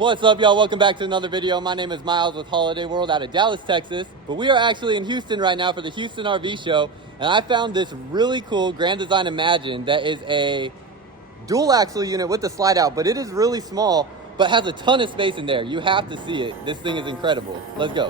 What's up, y'all? Welcome back to another video. My name is Miles with Holiday World out of Dallas, Texas. But we are actually in Houston right now for the Houston RV show. And I found this really cool Grand Design Imagine that is a dual axle unit with the slide out, but it is really small, but has a ton of space in there. You have to see it. This thing is incredible. Let's go.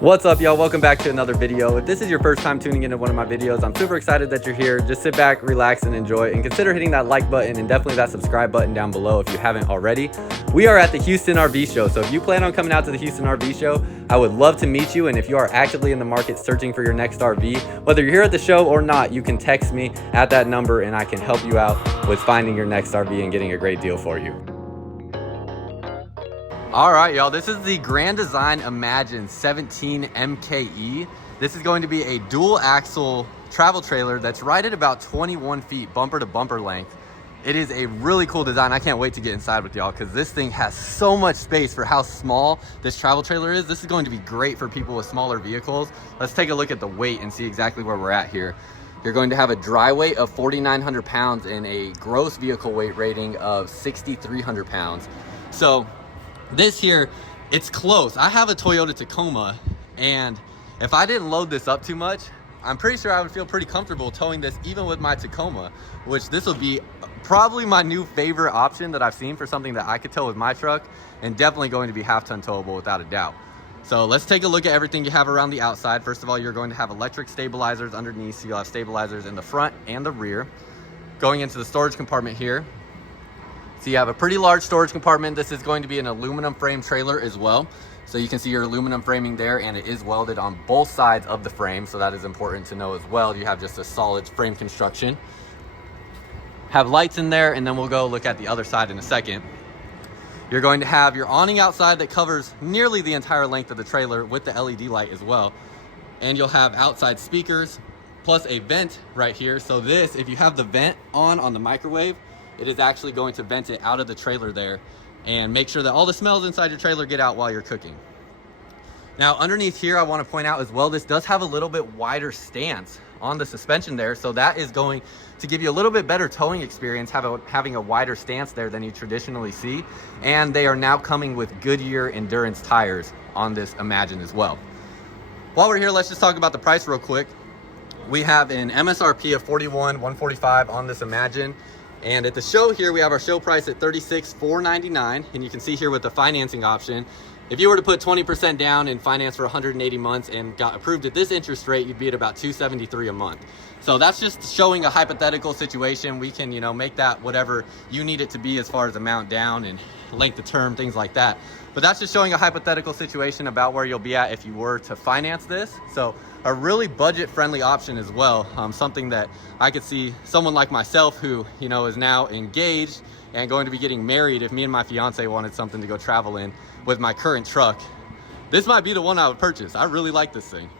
What's up, y'all? Welcome back to another video. If this is your first time tuning into one of my videos, I'm super excited that you're here. Just sit back, relax, and enjoy, and consider hitting that like button and definitely that subscribe button down below if you haven't already. We are at the Houston RV show, so if you plan on coming out to the Houston RV show, I would love to meet you. And if you are actively in the market searching for your next RV, whether you're here at the show or not, you can text me at that number and I can help you out with finding your next RV and getting a great deal for you. All right, y'all, this is the Grand Design Imagine 17 MKE. This is going to be a dual axle travel trailer that's right at about 21 feet bumper to bumper length. It is a really cool design. I can't wait to get inside with y'all because this thing has so much space for how small this travel trailer is. This is going to be great for people with smaller vehicles. Let's take a look at the weight and see exactly where we're at here. You're going to have a dry weight of 4,900 pounds and a gross vehicle weight rating of 6,300 pounds. So this here, it's close. I have a Toyota Tacoma, and if I didn't load this up too much, I'm pretty sure I would feel pretty comfortable towing this even with my Tacoma, which this will be probably my new favorite option that I've seen for something that I could tow with my truck, and definitely going to be half-ton towable without a doubt. So let's take a look at everything you have around the outside. First of all, you're going to have electric stabilizers underneath, so you'll have stabilizers in the front and the rear. Going into the storage compartment here, so you have a pretty large storage compartment. This is going to be an aluminum frame trailer as well. So you can see your aluminum framing there, and it is welded on both sides of the frame. So that is important to know as well. You have just a solid frame construction. Have lights in there, and then we'll go look at the other side in a second. You're going to have your awning outside that covers nearly the entire length of the trailer with the LED light as well. And you'll have outside speakers plus a vent right here. So this, if you have the vent on the microwave, it is actually going to vent it out of the trailer there and make sure that all the smells inside your trailer get out while you're cooking. Now underneath here, I want to point out as well, this does have a little bit wider stance on the suspension there. So that is going to give you a little bit better towing experience, having a wider stance there than you traditionally see. And they are now coming with Goodyear endurance tires on this Imagine as well. While we're here, let's just talk about the price real quick. We have an MSRP of $41,145 on this Imagine. And at the show here, we have our show price at $36,499. And you can see here with the financing option, if you were to put 20% down and finance for 180 months and got approved at this interest rate, you'd be at about $273 a month. So that's just showing a hypothetical situation. We can, make that whatever you need it to be as far as amount down and length of term, things like that. But that's just showing a hypothetical situation about where you'll be at if you were to finance this. So a really budget-friendly option as well. Something that I could see someone like myself who, is now engaged and going to be getting married. If me and my fiance wanted something to go travel in with my current truck, this might be the one I would purchase. I really like this thing.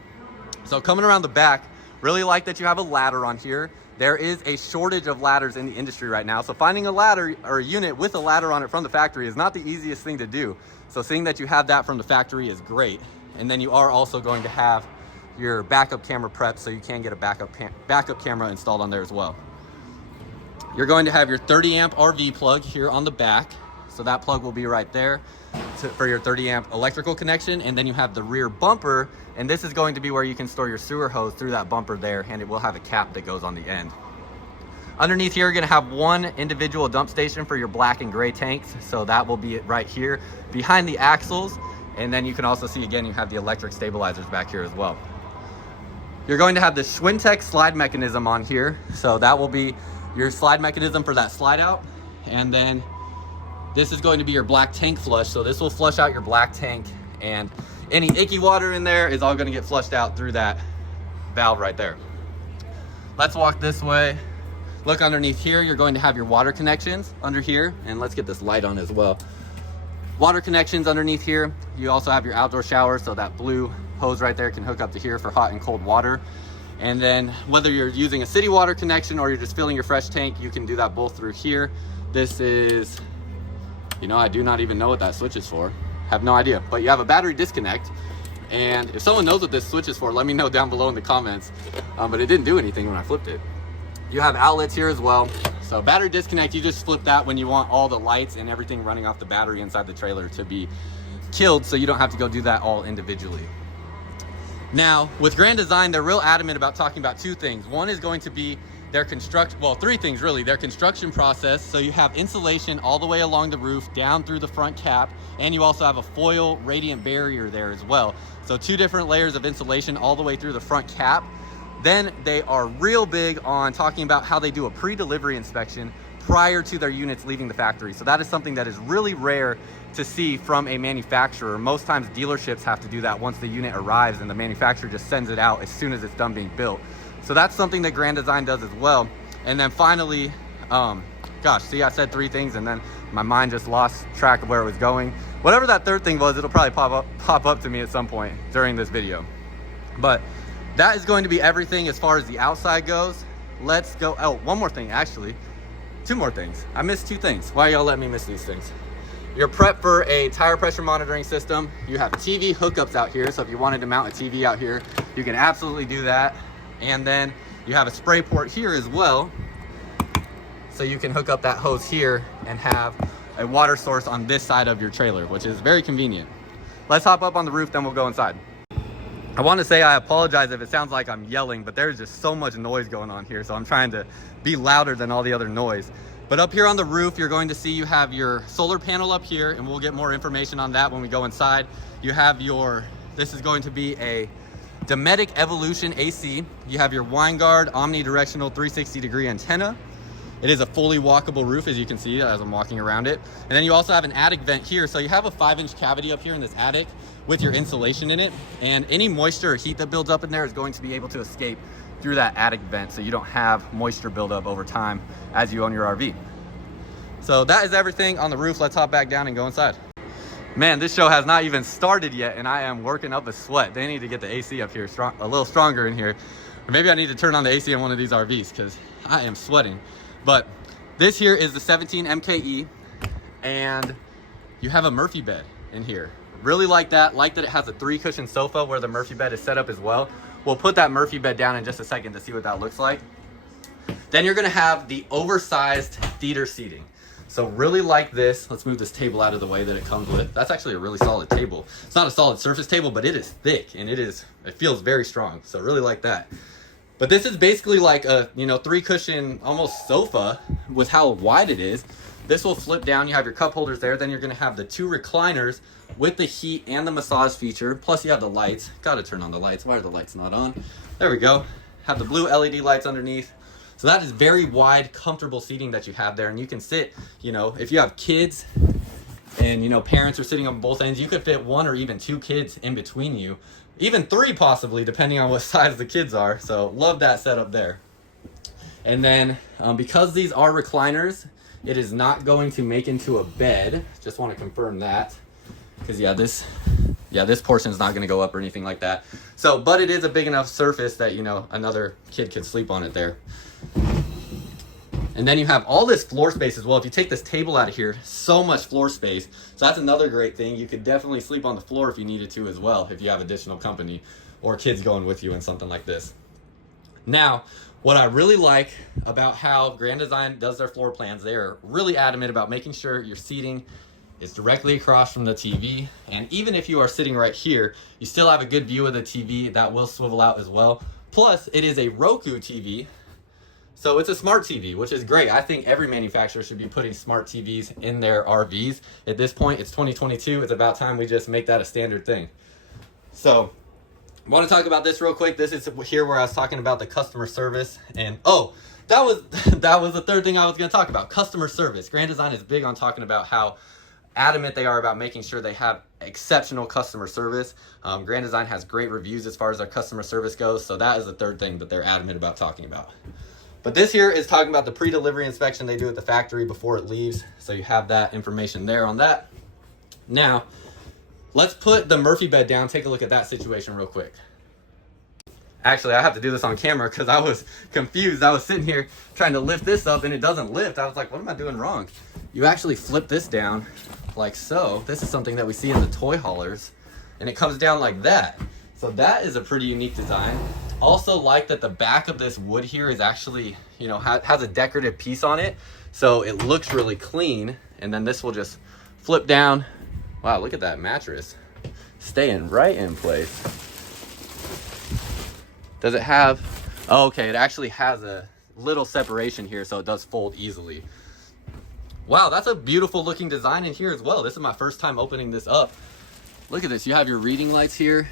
So coming around the back, really like that you have a ladder on here. There is a shortage of ladders in the industry right now. So finding a ladder or a unit with a ladder on it from the factory is not the easiest thing to do. So seeing that you have that from the factory is great. And then you are also going to have your backup camera prep, so you can get a backup camera installed on there as well. You're going to have your 30 amp RV plug here on the back. So that plug will be right there for your 30 amp electrical connection. And then you have the rear bumper, and this is going to be where you can store your sewer hose through that bumper there, and it will have a cap that goes on the end. Underneath here, you're gonna have one individual dump station for your black and gray tanks. So that will be right here behind the axles. And then you can also see, again, you have the electric stabilizers back here as well. You're going to have the Schwintek slide mechanism on here. So that will be your slide mechanism for that slide out. And then this is going to be your black tank flush. So this will flush out your black tank, and any icky water in there is all going to get flushed out through that valve right there. Let's walk this way. Look underneath here, you're going to have your water connections under here. And let's get this light on as well. Water connections underneath here. You also have your outdoor shower, so that blue hose right there can hook up to here for hot and cold water. And then whether you're using a city water connection or you're just filling your fresh tank, you can do that both through here. This is, I do not even know what that switch is for. Have no idea, but you have a battery disconnect. And if someone knows what this switch is for, let me know down below in the comments. But it didn't do anything when I flipped it. You have outlets here as well. So battery disconnect, you just flip that when you want all the lights and everything running off the battery inside the trailer to be killed, so you don't have to go do that all individually. Now, with Grand Design, they're real adamant about talking about two things. One is going to be their three things really. Their construction process. So you have insulation all the way along the roof, down through the front cap, and you also have a foil radiant barrier there as well. So 2 different layers of insulation all the way through the front cap. Then they are real big on talking about how they do a pre-delivery inspection prior to their units leaving the factory. So that is something that is really rare to see from a manufacturer. Most times dealerships have to do that once the unit arrives and the manufacturer just sends it out as soon as it's done being built. So that's something that Grand Design does as well. And then finally, gosh, see, I said 3 things and then my mind just lost track of where it was going. Whatever that third thing was, it'll probably pop up to me at some point during this video. But that is going to be everything as far as the outside goes. Let's go. Oh, one more thing, actually. 2 more things. I missed 2 things. Why y'all let me miss these things? You're prepped for a tire pressure monitoring system. You have TV hookups out here. So if you wanted to mount a TV out here, you can absolutely do that. And then you have a spray port here as well. So you can hook up that hose here and have a water source on this side of your trailer, which is very convenient. Let's hop up on the roof, then we'll go inside. I want to say I apologize if it sounds like I'm yelling, but there's just so much noise going on here. So I'm trying to be louder than all the other noise. But up here on the roof, you're going to see you have your solar panel up here, and we'll get more information on that when we go inside. You have this is going to be a Dometic Evolution AC. You have your Winegard omnidirectional 360-degree antenna. It is a fully walkable roof, as you can see as I'm walking around it. And then you also have an attic vent here. So you have a 5-inch cavity up here in this attic with your insulation in it. And any moisture or heat that builds up in there is going to be able to escape through that attic vent, so you don't have moisture buildup over time as you own your RV. So that is everything on the roof. Let's hop back down and go inside. Man, this show has not even started yet and I am working up a sweat. They need to get the AC up here a little stronger in here. Or maybe I need to turn on the AC on one of these RVs because I am sweating. But this here is the 17 MKE, and you have a Murphy bed in here. Really like that it has a 3-cushion sofa where the Murphy bed is set up as well. We'll put that Murphy bed down in just a second to see what that looks like. Then you're gonna have the oversized theater seating. So really like this. Let's move this table out of the way that it comes with. That's actually a really solid table. It's not a solid surface table, but it is thick and it feels very strong. So really like that. But this is basically like a 3-cushion almost sofa with how wide it is. This will flip down. You have your cup holders there. Then you're gonna have the 2 recliners with the heat and the massage feature. Plus you have the lights. Gotta turn on the lights. Why are the lights not on? There we go. Have the blue LED lights underneath. So that is very wide, comfortable seating that you have there. And you can sit, if you have kids and, parents are sitting on both ends, you could fit 1 or even 2 kids in between you. Even 3 possibly, depending on what size the kids are. So love that setup there. And then because these are recliners, it is not going to make into a bed. Just want to confirm that. Because this portion is not going to go up or anything like that. So, but it is a big enough surface that, another kid could sleep on it there. And then you have all this floor space as well. If you take this table out of here, so much floor space. So that's another great thing. You could definitely sleep on the floor if you needed to as well, if you have additional company or kids going with you in something like this. Now, what I really like about how Grand Design does their floor plans, they are really adamant about making sure your seating is directly across from the TV. And even if you are sitting right here, you still have a good view of the TV that will swivel out as well. Plus, it is a Roku TV. So it's a smart TV, which is great. I think every manufacturer should be putting smart TVs in their RVs. At this point, it's 2022. It's about time we just make that a standard thing. So I want to talk about this real quick. This is here where I was talking about the customer service. And that was the third thing I was going to talk about, customer service. Grand Design is big on talking about how adamant they are about making sure they have exceptional customer service. Grand Design has great reviews as far as their customer service goes. So that is the third thing that they're adamant about talking about. But this here is talking about the pre-delivery inspection they do at the factory before it leaves. So you have that information there on that. Now, let's put the Murphy bed down. Take a look at that situation real quick. Actually, I have to do this on camera because I was confused. I was sitting here trying to lift this up and it doesn't lift. I was like, what am I doing wrong? You actually flip this down like so. This is something that we see in the toy haulers and it comes down like that. So that is a pretty unique design. Also like that the back of this wood here is actually, you know, has a decorative piece on it. So it looks really clean. And then this will just flip down. Wow, look at that mattress. Staying right in place. Does it have, oh, okay, it actually has a little separation here so it does fold easily. Wow, that's a beautiful looking design in here as well. This is my first time opening this up. Look at this, you have your reading lights here.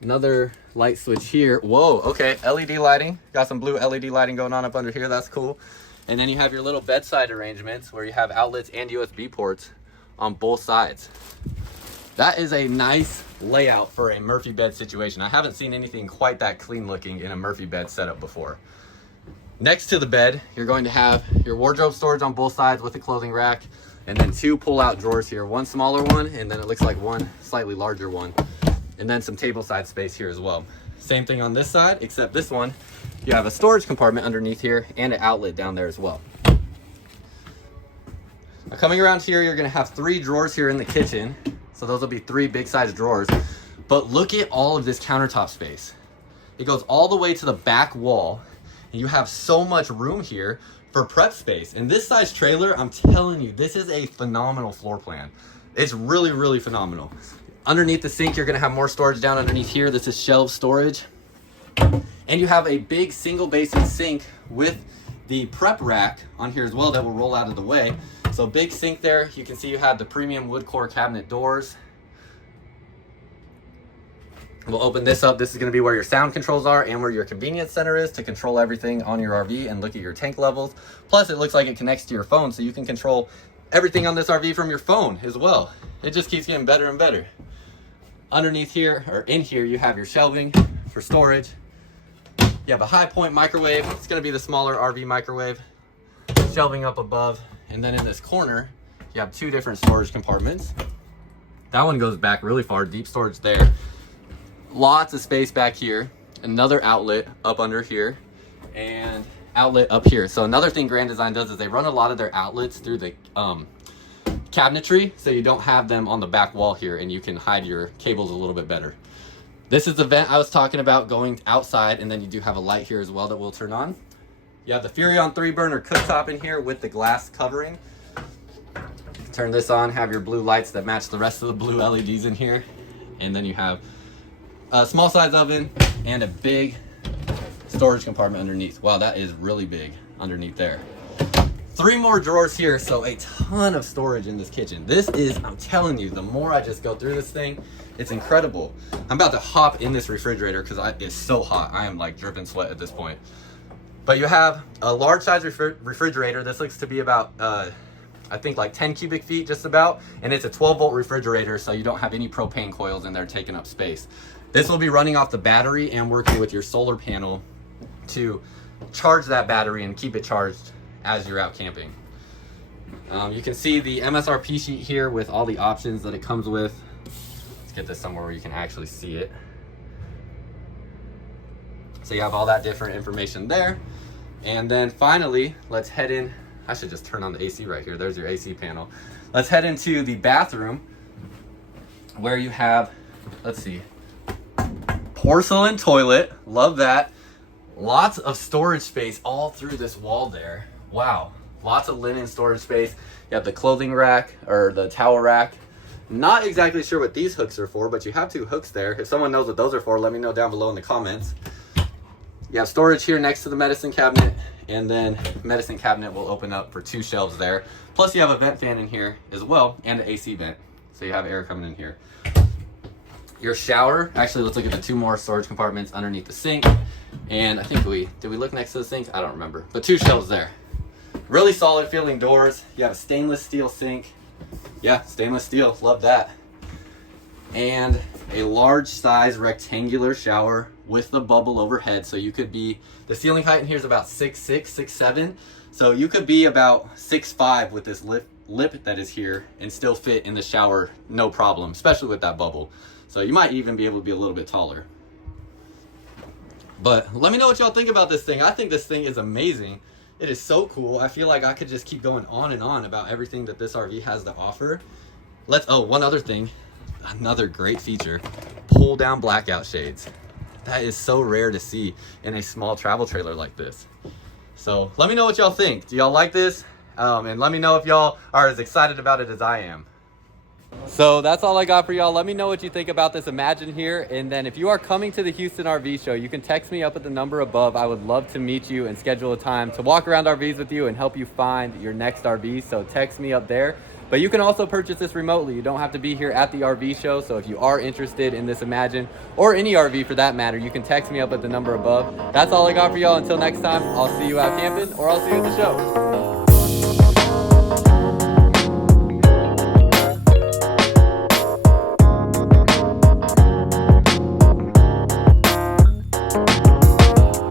Another light switch here. Whoa, okay, LED lighting. Got some blue LED lighting going on up under here, that's cool. And then you have your little bedside arrangements where you have outlets and USB ports on both sides. That is a nice layout for a Murphy bed situation. I haven't seen anything quite that clean looking in a Murphy bed setup before. Next to the bed, you're going to have your wardrobe storage on both sides with a clothing rack, and then two pull-out drawers here. One smaller one, and then it looks like one slightly larger one. And then some table side space here as well. Same thing on this side, except this one, you have a storage compartment underneath here and an outlet down there as well. Now coming around here, you're gonna have 3 drawers here in the kitchen. So those will be 3 big size drawers. But look at all of this countertop space. It goes all the way to the back wall. And you have so much room here for prep space. And this size trailer, I'm telling you, this is a phenomenal floor plan. It's really, really phenomenal. Underneath the sink, you're gonna have more storage down underneath here. This is shelf storage. And you have a big single basin sink with the prep rack on here as well that will roll out of the way. So big sink there. You can see you have the premium wood core cabinet doors. We'll open this up. This is going to be where your sound controls are and where your convenience center is to control everything on your RV and look at your tank levels. Plus, it looks like it connects to your phone, so you can control everything on this RV from your phone as well. It just keeps getting better and better. Underneath here, or in here, you have your shelving for storage. You have a high point microwave. It's going to be the smaller RV microwave. Shelving up above. And then in this corner, you have 2 different storage compartments. That one goes back really far, deep storage there. Lots of space back here. Another outlet up under here and outlet up here. So another thing Grand Design does is they run a lot of their outlets through the cabinetry, so you don't have them on the back wall here and you can hide your cables a little bit better. This is the vent I was talking about going outside, and then you do have a light here as well that will turn on. You have the Furrion 3-burner cooktop in here with the glass covering. Turn this on, have your blue lights that match the rest of the blue LEDs in here. And then you have a small size oven and a big storage compartment underneath. Wow, that is really big underneath there. 3 more drawers here, so a ton of storage in this kitchen. This is, I'm telling you, the more I just go through this thing, it's incredible. I'm about to hop in this refrigerator because it's so hot. I am like dripping sweat at this point. But you have a large size refrigerator. This looks to be about, I think like 10 cubic feet just about. And it's a 12-volt refrigerator, so you don't have any propane coils in there taking up space. This will be running off the battery and working with your solar panel to charge that battery and keep it charged as you're out camping. You can see the MSRP sheet here with all the options that it comes with. Let's get this somewhere where you can actually see it. So you have all that different information there. And then finally, let's head in. I should just turn on the AC right here. There's your AC panel. Let's head into the bathroom where you have, let's see, porcelain toilet. Love that. Lots of storage space all through this wall there. Wow. Lots of linen storage space. You have the clothing rack or the towel rack. Not exactly sure what these hooks are for, but you have 2 hooks there. If someone knows what those are for, let me know down below in the comments. You have storage here next to the medicine cabinet, and then medicine cabinet will open up for 2 shelves there. Plus you have a vent fan in here as well, and an AC vent. So you have air coming in here. Your shower, actually let's look at the 2 more storage compartments underneath the sink. And I think did we look next to the sink? I don't remember, but 2 shelves there. Really solid feeling doors. You have a stainless steel sink. Yeah, stainless steel, love that. And a large size rectangular shower with the bubble overhead. So you could be, the ceiling height in here is about 6'6", 6'7". So you could be about 6'5" with this lip that is here and still fit in the shower, no problem, especially with that bubble. So you might even be able to be a little bit taller. But let me know what y'all think about this thing. I think this thing is amazing. It is so cool. I feel like I could just keep going on and on about everything that this RV has to offer. Oh, one other thing, another great feature, pull down blackout shades. That is so rare to see in a small travel trailer like this. So let me know what y'all think. Do y'all like this? And let me know if y'all are as excited about it as I am. So that's all I got for y'all. Let me know what you think about this Imagine here. And then if you are coming to the Houston RV show, you can text me up at the number above. I would love to meet you and schedule a time to walk around RVs with you and help you find your next RV. So text me up there. But you can also purchase this remotely. You don't have to be here at the RV show. So if you are interested in this Imagine, or any RV for that matter, you can text me up at the number above. That's all I got for y'all. Until next time, I'll see you out camping, or I'll see you at the show.